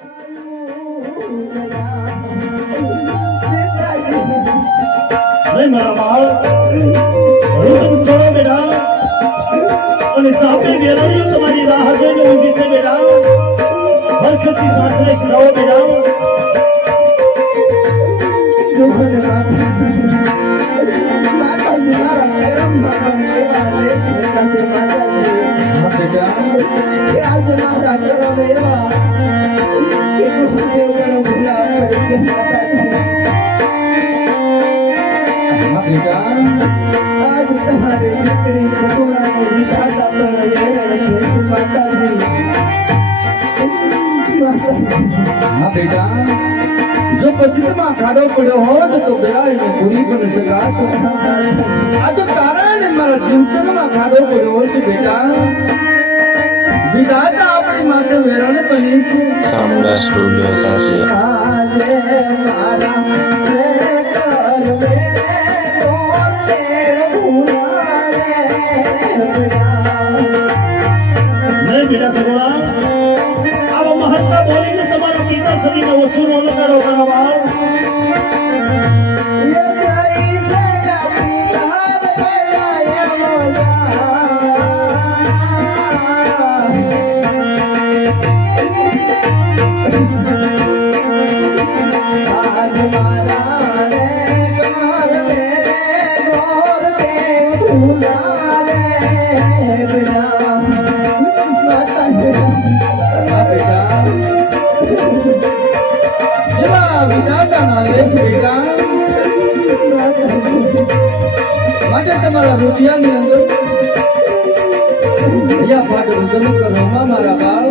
નહીં મારા બાળ. હું સરો બેટા. અને સાપે બેરાડીઓ તમારી રાહ જોઈને ઊભી છે બેટા. હરખતી સાસરે શ્રાવો બેટા. બેટા. હા બેટા. જો પછીમાં ખાડો પડ્યો હોત તો બેરાઈને પૂરી પણ શકાત આ તો તારા ને મારા ચિંતનમાં ખાડો પડ્યો હશે બેટા. વિધાતા આપણી માથે વેરણ બની છે. Asia. નહીં બેટા સગોળા આવા મહત્તા બોલીને તમારા પિતા સદીના વસૂલો ન વિધાતાના લેખ બેટા માટે તમારા રૂપિયાની અંદર કરવામાં મારા બાળ